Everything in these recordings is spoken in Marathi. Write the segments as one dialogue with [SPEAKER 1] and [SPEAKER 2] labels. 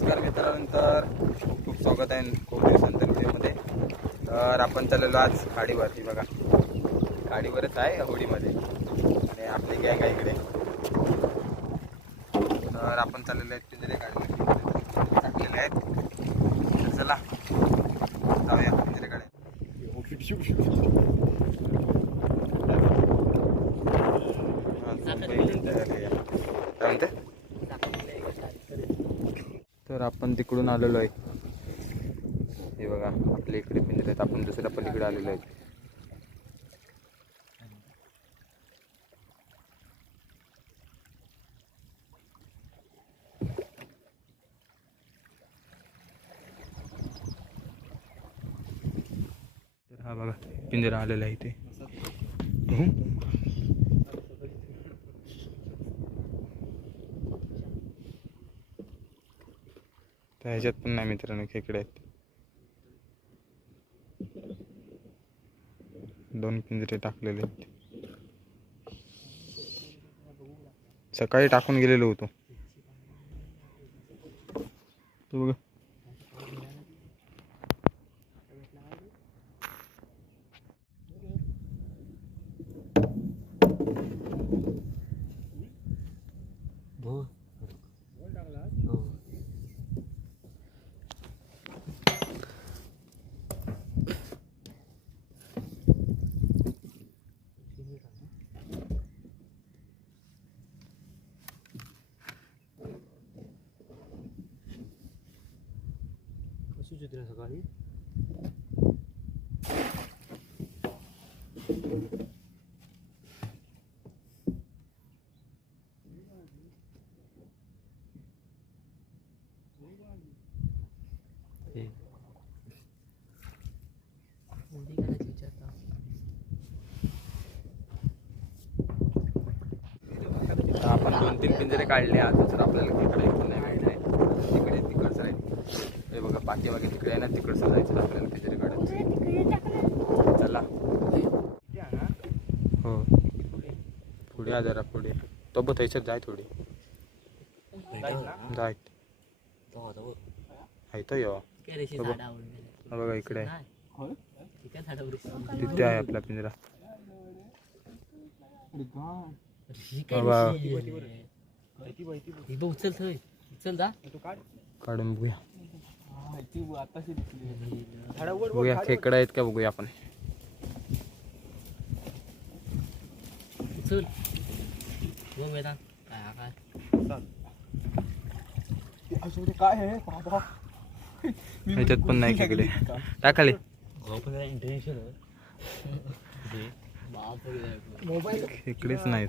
[SPEAKER 1] नमस्कार मित्रांनंतर. खूप खूप स्वागत आहे खूप दिवसांतर व्हिडिओमध्ये तर आपण चाललेलो आज खाडीवरती बघा. खाडीवरच आहे होडीमध्ये. आणि आपली गँग आहे इकडे. तर आपण चाललेलो आहेत पिंजरे गाडीमध्ये टाकलेले आहेत. चला जाऊया पिंजरे काय म्हणते? तर आपण तिकडून आलेलो आहे. हे बघा आपल्या इकडे पिंजरे आहेत. आपण दुसऱ्या पलीकडे आलेलो आहे. तर हा बघा पिंजरा आलेला आहे इथे. ह्याच्यात पण नाही मित्रांनो खेकडे आहेत. दोन पिंजरे टाकलेले आहेत. सकाळी टाकून गेलेलो होतो. तू
[SPEAKER 2] चित्र सकाळी
[SPEAKER 1] आता आपण दोन तीन पिंजरे काढले आता तर आपल्याला तिकडे नाही भेटले तिकडे तिकडचं आहे हे बघा पाठीमागे तिकडे आहे ना तिकडचं जायचं आपल्याला पिंजरे काढायचं चला. हो. पुढे या जरा पुढे. तो बघ थैसर जाय थोडी. जाय. आहे तो यो. हा बघा इकडे आहे. तिथे आहे आपला पिंजरा. बाबा
[SPEAKER 2] उचल
[SPEAKER 1] बघूया खेकडा आहेत का बघूया आपण.
[SPEAKER 2] काय हा काय?
[SPEAKER 3] आहे? बाबा.
[SPEAKER 1] ह्याच्यात पण नाही खेकडे. टाकाले
[SPEAKER 3] मोबाईल.
[SPEAKER 1] खेकडेच नाहीत.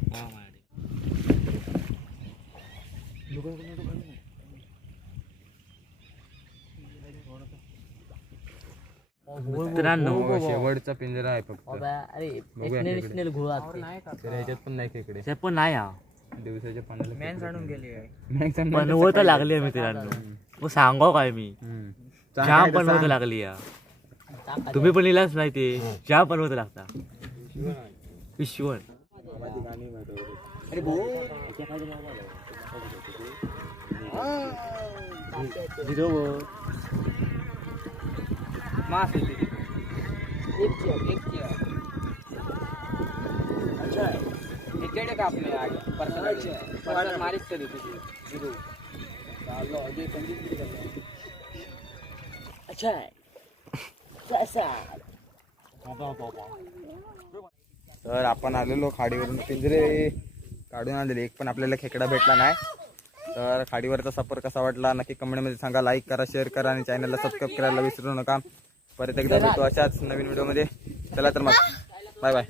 [SPEAKER 2] मित्रांनो
[SPEAKER 1] बघा, शेवटचा पिंजरा आहे फक्त.
[SPEAKER 2] अरे घोळा
[SPEAKER 1] ह्याच्यात पण नाही खेकडे
[SPEAKER 2] ते पण नाही हा.
[SPEAKER 1] दिवसाच्या पाण्याला मॅन सांडून गेले
[SPEAKER 2] बनवत लागली मित्रांनो. मग सांगो काय मी? जाम बनवत लागली या तुम्ही पण इलाच नाही ते. जाम बनवत लागता. विश्वण
[SPEAKER 3] अरे
[SPEAKER 1] मास आहे ते.
[SPEAKER 3] अच्छा. आहे?
[SPEAKER 1] खेकडे का आगे? तुझी. हिरो.
[SPEAKER 3] चाललो अजय पंडित.
[SPEAKER 2] अच्छा.
[SPEAKER 1] तर आपण आलेलो खाडीवरून पिंजरे. काढून आलेले एक पण आपल्याला खेकडा भेटला नाही. तर खाडीवरचा सफर कसा वाटला? नक्की कमेंटमध्ये सांगा. लाईक करा शेअर करा आणि चॅनलला सबस्क्राईब करायला विसरू नका. परत एकदा भेटू अशाच नवीन व्हिडिओमध्ये. चला तर मग. Bye bye.